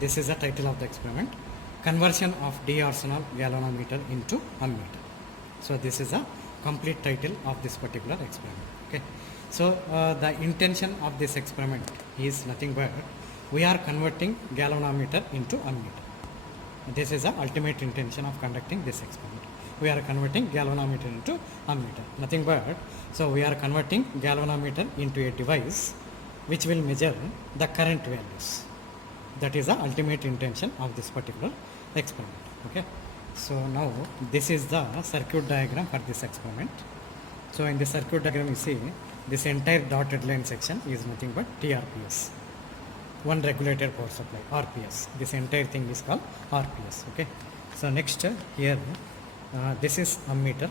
this is the title of the experiment: conversion of d arsenal galvanometer into ammeter. So this is the complete title of this particular experiment. Okay, so the intention of this experiment is nothing but we are converting galvanometer into ammeter. This is the ultimate intention of conducting this experiment. We are converting galvanometer into ammeter, nothing but, so we are converting galvanometer into a device which will measure the current values. That is the ultimate intention of this particular experiment. Okay, so now this is the circuit diagram for this experiment. So in the circuit diagram you see this entire dotted line section is nothing but TRPS, one regulated power supply, RPS. This entire thing is called RPS. Okay, so next here this is ammeter,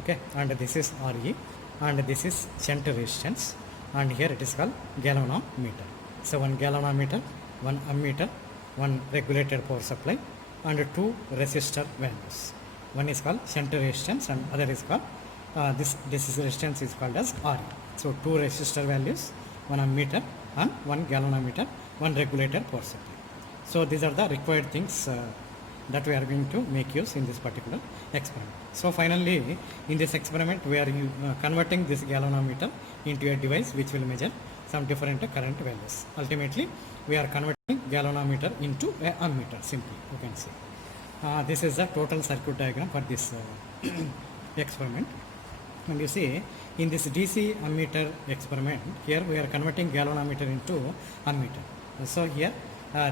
okay, and this is RE, and this is shunt resistance, and here it is called galvanometer. So one galvanometer, one ammeter, one regulated power supply, and two resistor values. One is called shunt resistance and other is called this resistance is called as RE. So two resistor values, one ammeter and one galvanometer, one regulated power supply. So these are the required things that we are going to make use in this particular experiment. So finally in this experiment we are converting this galvanometer into a device which will measure some different current values. Ultimately we are converting galvanometer into a ammeter, simply you can see. This is the total circuit diagram for this experiment. And you see in this DC ammeter experiment, here we are converting galvanometer into ammeter. So here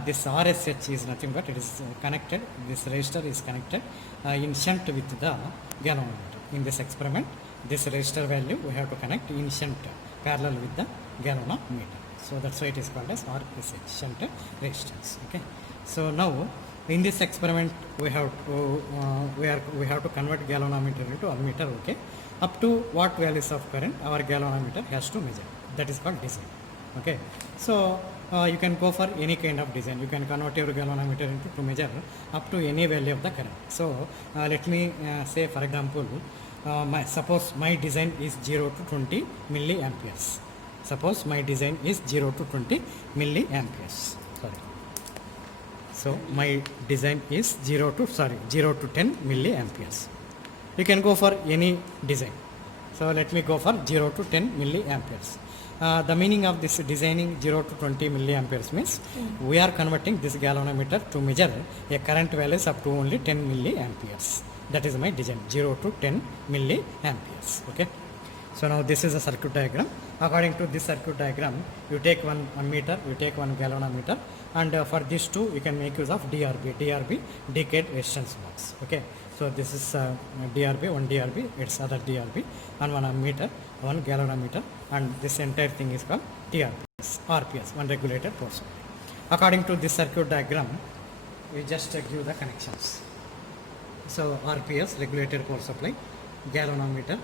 this RSH is nothing but it is connected, this resistor is connected in shunt with the galvanometer. In this experiment this resistor value we have to connect in shunt parallel with the galvanometer. So that's why it is called as RSH, shunt resistance. Okay, so now in this experiment we have to convert galvanometer into ammeter. Okay, up to what values of current our galvanometer has to measure, that is called design. Okay, so you can go for any kind of design. You can convert your galvanometer into to measure up to any value of the current. So let me say for example suppose my design is 0 to 20 milliamperes. Suppose my design is 0 to 20 milliamperes. Sorry. So my design is 0 to 10 milliamperes. You can go for any design. So let me go for 0 to 10 milliamperes. The meaning of this designing 0 to 20 milliamperes means we are converting this galvanometer to measure a current values up to only 10 milliamperes. That is my design, 0 to 10 milliamperes. Okay, so now this is a circuit diagram. According to this circuit diagram, you take one ammeter, you take one galvanometer, and for these two you can make use of DRB, decade resistance box. Okay, so this is DRB, one DRB, it's other DRB, and one ammeter, one galvanometer, and this entire thing is called TRPS, RPS, one regulated power supply. According to this circuit diagram, we just give the connections. So RPS, regulated power supply, galvanometer,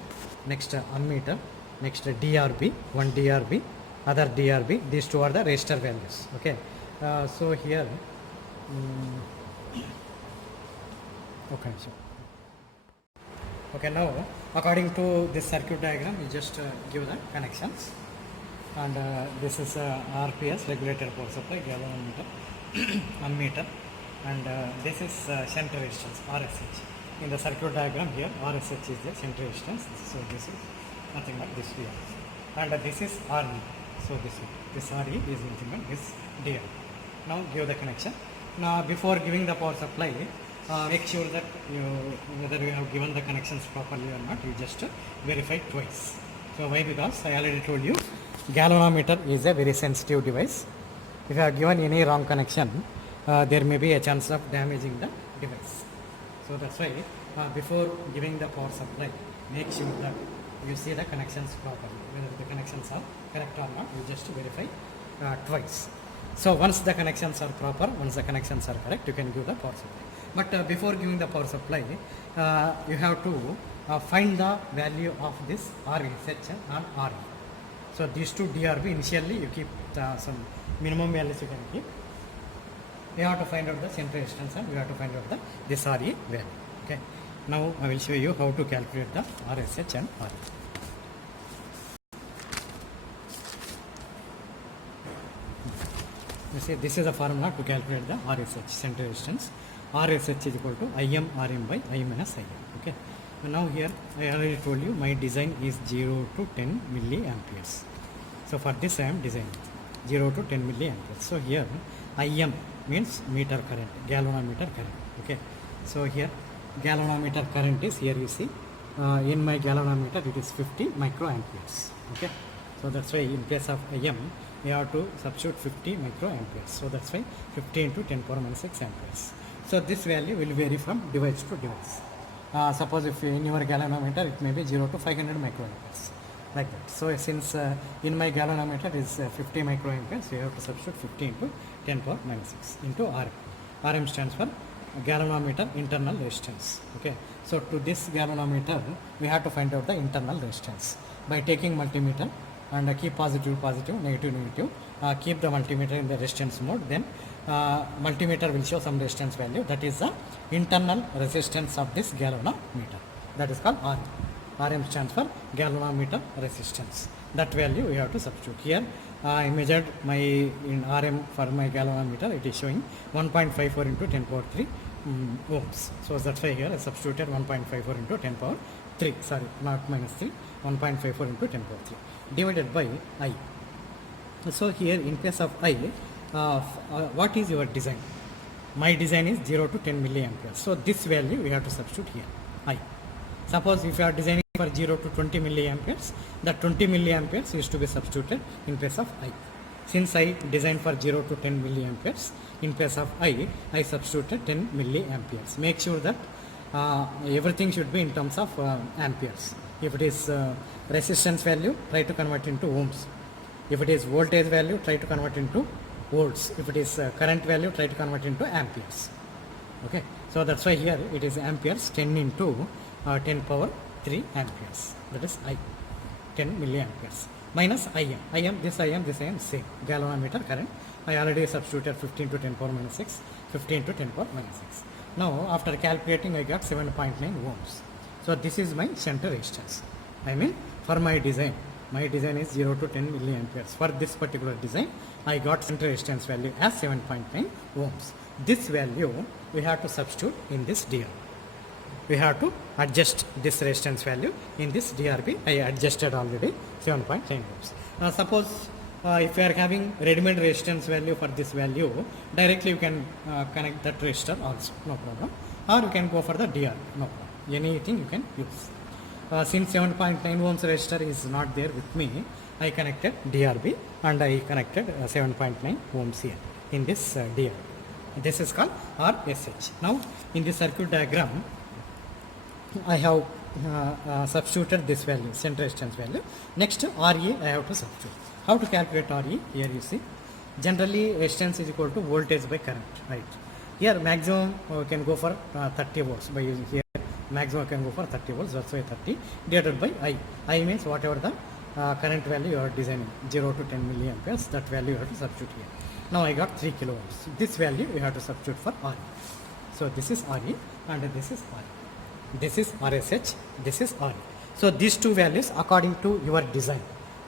next ammeter, next DRB, one DRB, other DRB, these two are the resistor values. Okay, so here okay, so okay, now according to this circuit diagram you just give the connections, and this is RPS, regulated power supply, galvanometer, ammeter, and this is shunt resistance, RSH. In the circuit diagram here RSH is the shunt resistance, so this is nothing but this here, and this is RE. So this RE is nothing but this DL. Now give the connection. Now before giving the power supply, make sure that whether you have given the connections properly or not, you just verify twice. So why? Because I already told you galvanometer is a very sensitive device. If you have given any wrong connection, there may be a chance of damaging the device. So that's why before giving the power supply, make sure that you see the connections properly, whether the connections are correct or not. You just verify twice. So once the connections are proper, once the connections are correct, you can give the power supply. But before giving the power supply, you have to find the value of this RSH and RE. So these two DRB, initially you keep some minimum values you can keep. You have to find out the shunt resistance and you have to find out this RE value. Okay. Now I will show you how to calculate the RSH and RE. You see, this is the formula to calculate the RSH, center resistance. RSH is equal to IM Rm by I minus IM. Okay. Now here I already told you my design is 0 to 10 milliamperes. So for this I am designing 0 to 10 milliamperes. So here IM means meter current, galvanometer current. Okay. So here galvanometer current is here, you see. In my galvanometer it is 50 microamperes. Okay. So that's why in place of IM we have to substitute 50 microamperes. So that's why 50 into 10 power minus 6 amperes. So this value will vary from device to device. Suppose if in your galvanometer it may be 0 to 500 microamperes, like that. So since in my galvanometer is 50 microamperes, you have to substitute 50 into 10 power minus 6 into RM. RM stands for galvanometer internal resistance. Okay. So to this galvanometer we have to find out the internal resistance by taking multimeter and keep positive, negative, keep the multimeter in the resistance mode, then multimeter will show some resistance value, that is the internal resistance of this galvanometer, that is called RM. RM stands for galvanometer resistance. That value we have to substitute. Here I measured my in RM for my galvanometer, it is showing 1.54 into 10 power 3 ohms. So that's why here I substituted 1.54 into 10 power 3, sorry, not minus 3, 1.54 into 10 power 3 divided by I. So here in case of I, what is your design? My design is 0 to 10 milliamperes. So this value we have to substitute here, I. Suppose if you are designing for 0 to 20 milliamperes, that 20 milliamperes is to be substituted in place of I. Since I designed for 0 to 10 milliamperes, in place of I substituted 10 milliamperes. Make sure that everything should be in terms of amperes. If it is resistance value, try to convert into ohms. If it is voltage value, try to convert into volts. If it is current value, try to convert into amperes. Okay. So that's why here it is amperes, 10 into 10 power 3 amperes. That is I, 10 milliamperes. Minus IM, this IM same. Galvanometer current. I already substituted 15 to 10 power minus 6, 15 to 10 power minus 6. Now after calculating I got 7.9 ohms. So this is my center resistance. I mean for my design is 0 to 10 milliamperes. For this particular design I got center resistance value as 7.9 ohms. This value we have to substitute in this DRB. We have to adjust this resistance value in this DRB. I adjusted already 7.9 ohms. Suppose if you are having ready-made resistance value for this value, directly you can connect that resistor also, no problem. Or you can go for the DRB, no problem. Anything you can use. Since 7.9 ohms resistor is not there with me, I connected DRB and I connected 7.9 ohms here in this DRB. This is called RSH. Now in the circuit diagram, I have substituted this value, center resistance value. Next RE I have to substitute. How to calculate RE? Here you see. Generally resistance is equal to voltage by current, right? Here maximum can go for 30 volts by using here. Maximum can go for 30 volts, that's why 30 divided by I. I means whatever the current value you are designing, 0 to 10 milliamperes, that value you have to substitute here. Now I got 3 kilowatts. This value you have to substitute for RE. So this is RE and this is RE. This is RSH, this is RE. So these two values according to your design.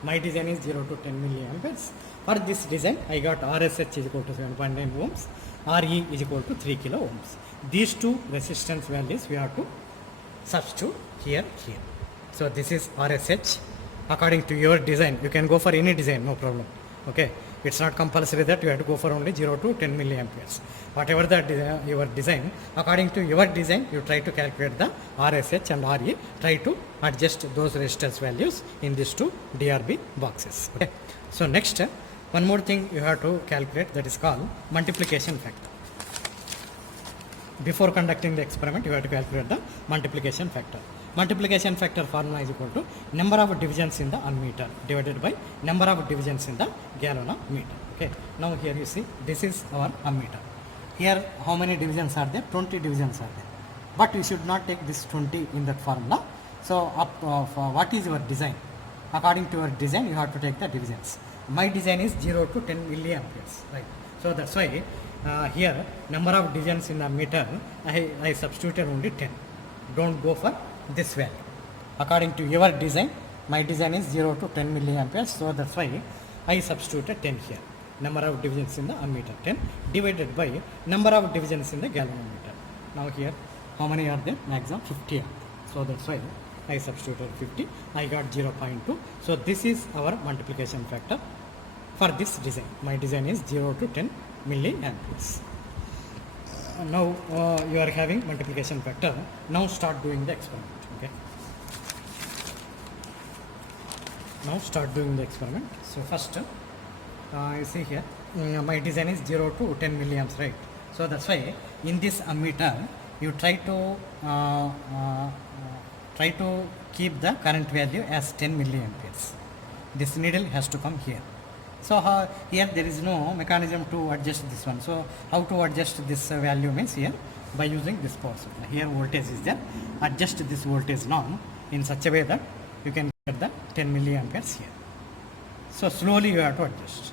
My design is 0 to 10 milliamperes. For this design, I got RSH is equal to 7.9 ohms, RE is equal to 3 kilo ohms. These two resistance values we have to substitute here. So this is RSH. According to your design, you can go for any design, no problem. Okay, it's not compulsory that you have to go for only 0 to 10 milliamperes. Whatever the your design, according to your design, you try to calculate the RSH and RE. Try to adjust those resistance values in these two DRB boxes. Okay. So next, one more thing you have to calculate, that is called multiplication factor. Before conducting the experiment, you have to calculate the multiplication factor. Multiplication factor formula is equal to number of divisions in the ammeter divided by number of divisions in the galvanometer. Okay. Now here you see, this is our ammeter. Here how many divisions are there? 20 divisions are there. But you should not take this 20 in that formula. So what is your design? According to your design, you have to take the divisions. My design is 0 to 10 milliamperes, right? So that's why here number of divisions in the meter I substituted only 10. Don't go for this value. According to your design, my design is 0 to 10 milliamperes, so that's why I substituted 10 here. number of divisions in the ammeter, 10 divided by number of divisions in the galvanometer. Now here how many are there? Maximum 50 are there. So that's why I substituted 50, I got 0.2. So this is our multiplication factor for this design. My design is 0 to 10 milliamperes. Now you are having multiplication factor. Now start doing the experiment. Okay. Now start doing the experiment. So first you see here my design is 0 to 10 milliamps, right? So that's why in this ammeter you try to keep the current value as 10 milliamperes. This needle has to come here. So here there is no mechanism to adjust this one. So how to adjust this value means here by using this power supply. Here voltage is there. Adjust this voltage now in such a way that you can get the 10 milliamperes here. So slowly you have to adjust.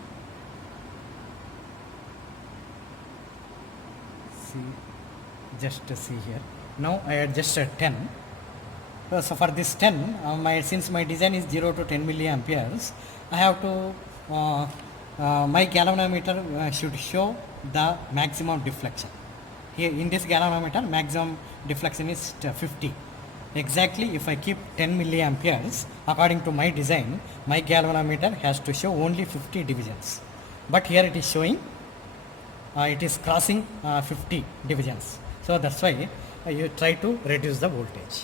See, just see here. Now I adjusted 10. So for this 10, since my design is 0 to 10 milliamperes, I have to my galvanometer should show the maximum deflection. Here in this galvanometer, maximum deflection is 50. Exactly, if I keep 10 milliamperes, according to my design, my galvanometer has to show only 50 divisions. But here it is showing, it is crossing 50 divisions. So that's why you try to reduce the voltage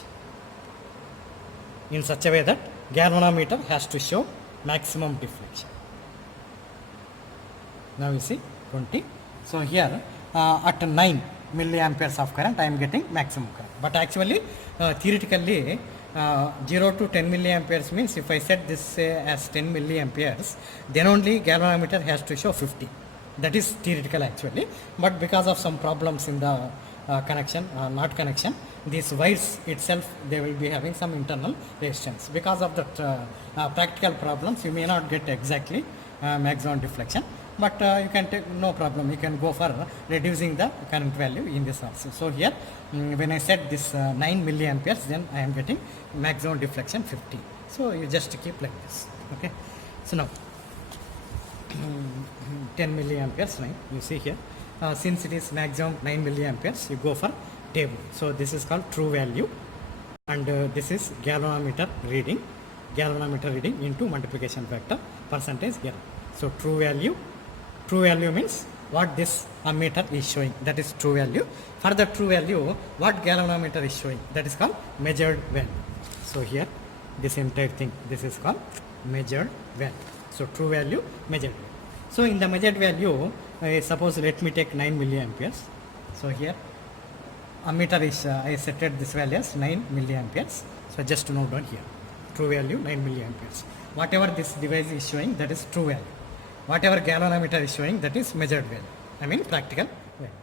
in such a way that galvanometer has to show maximum deflection. Now you see 20. So here at 9 milliamperes of current I am getting maximum current. But actually theoretically 0 to 10 milliamperes means if I set this as 10 milliamperes, then only galvanometer has to show 50. That is theoretical actually. But because of some problems in the connection, these wires itself, they will be having some internal resistance. Because of that practical problems, you may not get exactly maximum deflection, but you can take no problem, you can go for reducing the current value in this also. So here when I set this 9 milliamperes, then I am getting maximum deflection 50. So you just keep like this. Okay. So now 10 milliamperes, 9, you see here. Since it is maximum 9 milliamperes, you go for table. So this is called true value, and this is galvanometer reading into multiplication factor percentage error. So true value means what this ammeter is showing, that is true value. For the true value, what galvanometer is showing, that is called measured value. So here this entire thing, this is called measured value. So true value, measured value. So in the measured value, suppose let me take 9 milliamperes. So here ammeter is I set this value as 9 milliamperes. So just note down here, true value 9 milliamperes. Whatever this device is showing, that is true value. Whatever galvanometer is showing, that is measured value. I mean practical value.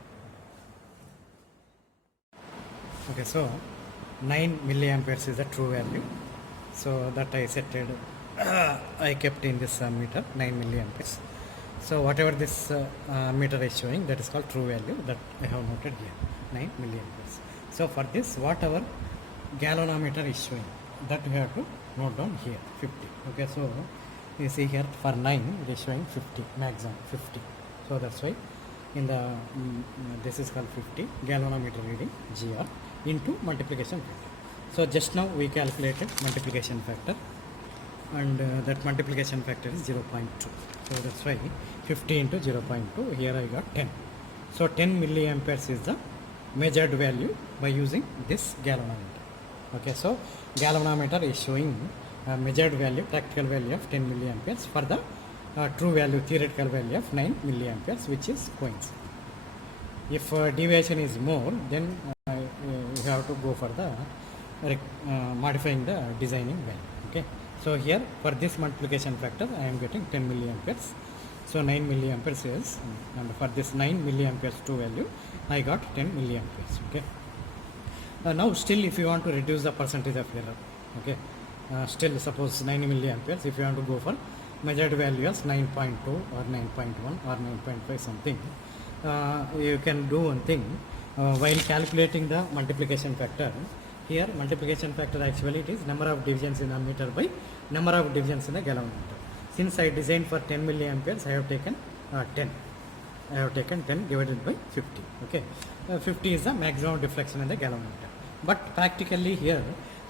Okay, so 9 milliamperes is the true value. So that I set I kept in this meter 9 milliamperes. So whatever this meter is showing, that is called true value, that I have noted here, 9 milliamperes. So for this, whatever galvanometer is showing, that we have to note down here, 50. Okay, so you see here for 9 it is showing 50, maximum 50. So that's why in the this is called 50 galvanometer reading GR into multiplication factor. So just now we calculated multiplication factor, and that multiplication factor is 0.2. So that's why 50 into 0.2, here I got 10. So 10 milliamperes is the measured value by using this galvanometer. Okay, so galvanometer is showing measured value, practical value of 10 milliamperes for the true value, theoretical value of 9 milliamperes, which is coincident. If deviation is more, then you have to go for the modifying the designing value. Okay. So here for this multiplication factor I am getting 10 milliamperes. So 9 milliamperes is, and for this 9 milliamperes true value I got 10 milliamperes. Okay. Now still if you want to reduce the percentage of error, okay, still suppose 9 milliamperes, if you want to go for measured value as 9.2 or 9.1 or 9.5 something, you can do one thing while calculating the multiplication factor. Here multiplication factor actually it is number of divisions in ammeter by number of divisions in the galvanometer. Since I designed for 10 milliamperes, I have taken 10. I have taken 10 divided by 50. Okay, 50 is the maximum deflection in the galvanometer. But practically here,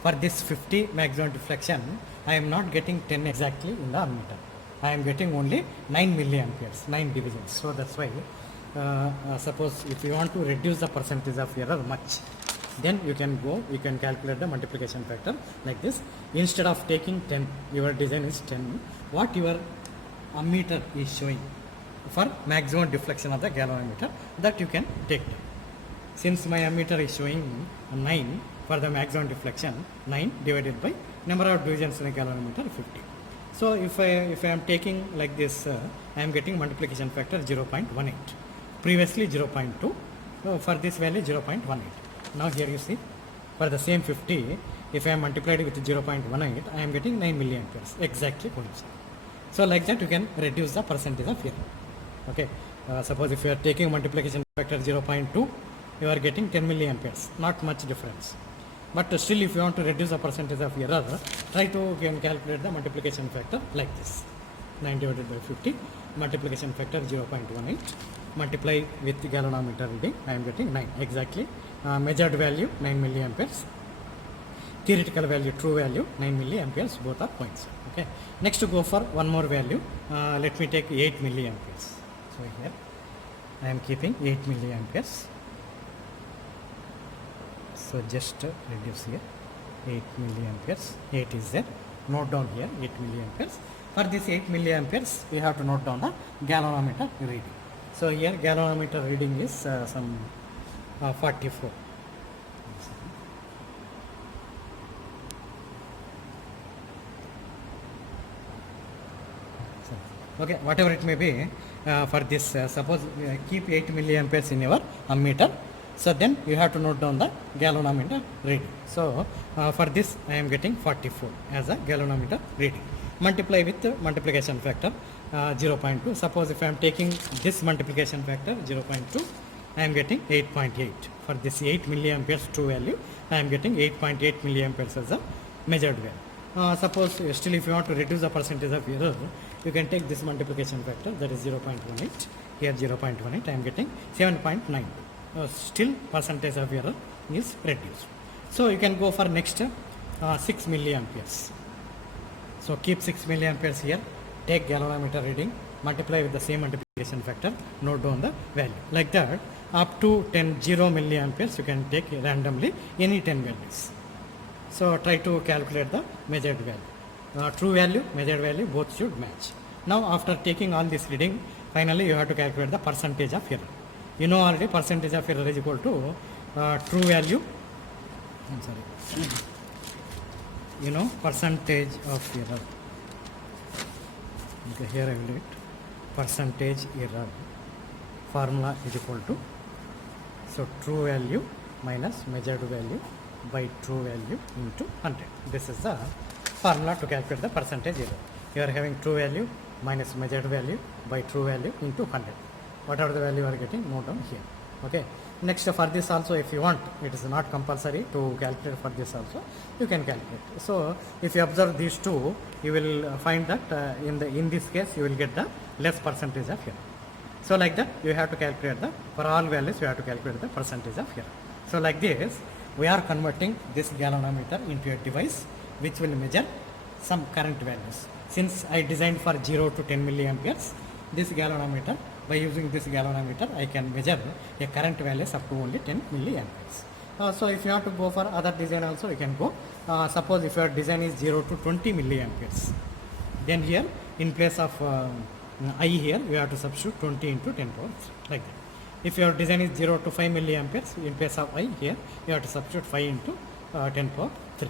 for this 50 maximum deflection, I am not getting 10 exactly in the ammeter. I am getting only 9 milliamperes, 9 divisions. So that's why, suppose if you want to reduce the percentage of error much, then you can calculate the multiplication factor like this. Instead of taking 10, your design is 10, what your ammeter is showing for maximum deflection of the galvanometer, that you can take it. Since my ammeter is showing 9 for the maximum deflection, 9 divided by number of divisions in the galvanometer 50. So if I am taking like this, I am getting multiplication factor 0.18. Previously 0.2. For this value 0.18. Now here you see, for the same 50, if I am multiplied with 0.18, I am getting 9 milliamperes exactly coincide. So like that you can reduce the percentage of error. Okay, suppose if you are taking multiplication factor 0.2, you are getting 10 milliamperes, not much difference. But still, if you want to reduce the percentage of error, try to calculate the multiplication factor like this. 9 divided by 50, multiplication factor 0.18, multiply with galvanometer reading, I am getting 9 exactly. Measured value 9 milliamperes, theoretical value, true value 9 milliamperes, both are points. Okay, next to go for one more value, let me take 8 milliamperes. So here I am keeping 8 milliamperes. So just reduce here, 8 milliamperes, 8 is there, note down here 8 milliamperes. For this 8 milliamperes, we have to note down the galvanometer reading. So here galvanometer reading is some 44. Okay, whatever it may be, for this, suppose keep 8 milliamperes in your ammeter. So then you have to note down the galvanometer reading. So for this I am getting 44 as a galvanometer reading. Multiply with multiplication factor 0.2. Suppose if I am taking this multiplication factor 0.2, I am getting 8.8. For this 8 milliamperes true value, I am getting 8.8 milliamperes as a measured value. Suppose still if you want to reduce the percentage of error, you can take this multiplication factor, that is 0.18. Here 0.18, I am getting 7.9. Still percentage of error is reduced. So you can go for next 6 milliamperes. So keep 6 milliamperes here, take galvanometer reading, multiply with the same multiplication factor, note down the value. Like that, up to 0 milliamperes you can take randomly any 10 values. So try to calculate the measured value. True value, measured value, both should match. Now after taking all this reading, finally you have to calculate the percentage of error. You know already percentage of error is equal to true value, I'm sorry, you know percentage of error. Okay, here I will do it. Percentage error formula is equal to, so true value minus measured value by true value into 100. This is the formula to calculate the percentage error. You are having true value minus measured value by true value into 100. Whatever the value you are getting, note down here. Okay. Next, for this also, if you want, it is not compulsory to calculate for this also, you can calculate. So if you observe these two, you will find that in this case you will get the less percentage of error. So like that you have to calculate the, for all values you have to calculate the percentage of error. So like this, we are converting this galvanometer into a device which will measure some current values. Since I designed for 0 to 10 milliamperes, this galvanometer, by using this galvanometer, I can measure a current values up to only 10 milliamperes. So if you have to go for other design also, you can go. Suppose if your design is 0 to 20 milliamperes, then here in place of I here, you have to substitute 20 into 10 power 3, like that. If your design is 0 to 5 milliamperes, in place of I here, you have to substitute 5 into 10 power 3.